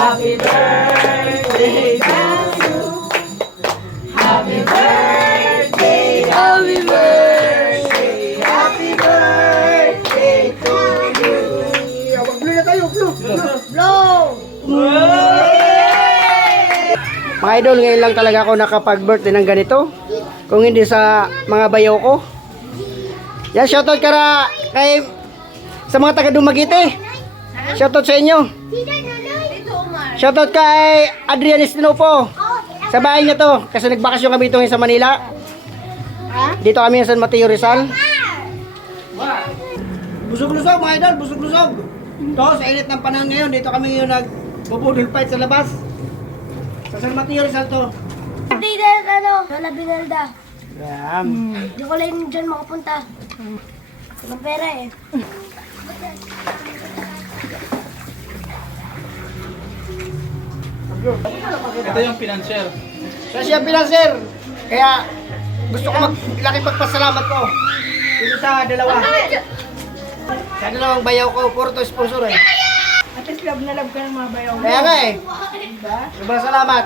Happy birthday to you. Happy birthday, happy birthday, happy birthday to you. Blow na tayo, blow. Mga idol, ngayon lang talaga ako nakapag-birthday ng ganito. Kung hindi sa mga bayaw ko. Yan, shoutout kay sa mga taga Dumaguete. Shoutout sa inyo. Shoutout kay Adrian Estinopo. Sa bahay niya to. Kasi nagbakasyon kami ito sa Manila. Dito kami sa San Mateo Rizal. Busog-lusog mga idol, busog-lusog. Ito, sa init ng panahon ngayon, dito kami ngayon nag-budol fight sa labas. Sa San Mateo Rizal to. Hindi dahil Lola Binalda. Yan. Hindi ko lang dyan makapunta. Walang pera eh. Ito yung financier. Siya siya pinanser. Kaya gusto ko maglaki pagpasalamat ko. Dito sa dalawa. Sa dalawang bayaw ko, puro to sponsor eh. At least love na love ka ng mga bayaw mo. Kaya nga eh. Sobrang salamat.